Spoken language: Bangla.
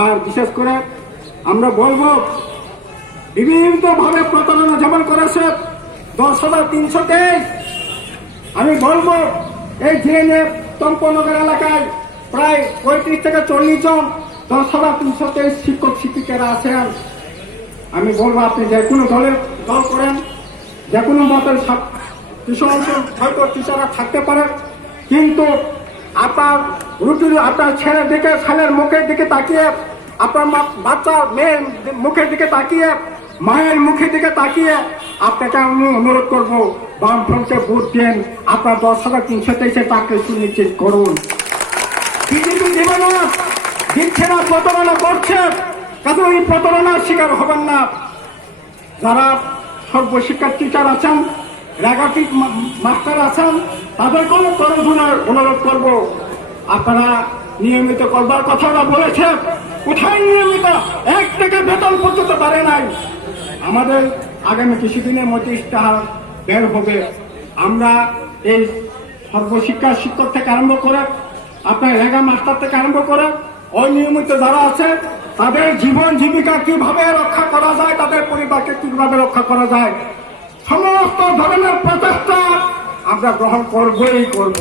আর বিশেষ করে আমরা বলবো বিভিন্নভাবে প্রতারণা যেমন করেছে 10,323। আমি বলবো এই জেনে চম্পনগর এলাকায় প্রায় 35 থেকে 40 জন 10,323 শিক্ষক শিক্ষিকারা আছেন। আমি বলবো আপনি যে কোনো দল করেন, যে কোনো মতের কিছু অংশ হয়তো টিচাররা থাকতে পারে, কিন্তু আপনার আপনার ছেলের মুখের দিকে তাকিয়ে, আপনার বাচ্চা মেয়ের মুখের দিকে তাকিয়ে, মায়ের মুখের দিকে তাকিয়ে আপনাকে আমি অনুরোধ করবো বামফ্রন্টে ভোট দেন, আপনার 10,323 চাকরি সুনিশ্চিত করুন। বিজেপি দেবে না, দিচ্ছে না, প্রতারণা করছে, কাজে ওই প্রতারণার শিকার হবেন না। যারা সর্বশিক্ষার টিচার আছেন, রেগাটিক মাস্টার আছেন, তাদেরকেও অনুরোধ করবো আপনারা নিয়মিত করবার কথা ওরা বলেছে, কোথায় নিয়মিত? 1 টাকা বেতন পর্যন্ত পারে নাই। আমাদের আগামী কিছুদিনের মধ্যে ইশতেহার বের হবে। আমরা এই সর্বশিক্ষা শিক্ষক থেকে আরম্ভ করে আপনার রেগা মাস্টার থেকে আরম্ভ করে অনিয়মিত যারা আছে তাদের জীবন জীবিকা কিভাবে রক্ষা করা যায়, তাদের পরিবারকে কিভাবে রক্ষা করা যায়, সমস্ত ধরনের প্রচেষ্টা আমরা গ্রহণ করবই করব।